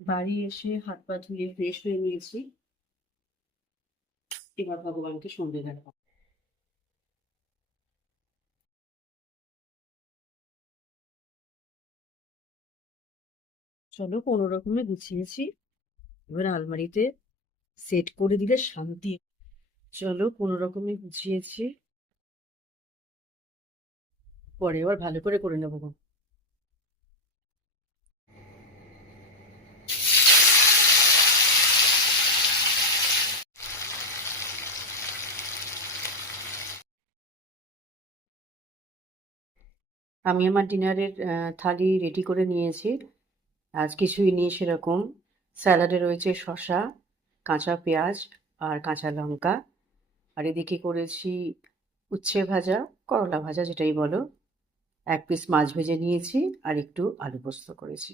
বাড়ি এসে হাত পা ধুয়ে ফ্রেশ হয়ে নিয়েছি। এবার ভগবানকে সন্ধে দেব। চলো কোনো রকমে গুছিয়েছি, এবার আলমারিতে সেট করে দিলে শান্তি। চলো কোনো রকমে গুছিয়েছি, পরে এবার ভালো করে করে নেবো গো। আমি আমার ডিনারের থালি রেডি করে নিয়েছি। আজ কিছুই নেই সেরকম। স্যালাডে রয়েছে শসা, কাঁচা পেঁয়াজ আর কাঁচা লঙ্কা। আর এদিকে করেছি উচ্ছে ভাজা, করলা ভাজা যেটাই বলো। এক পিস মাছ ভেজে নিয়েছি আর একটু আলু পোস্ত করেছি।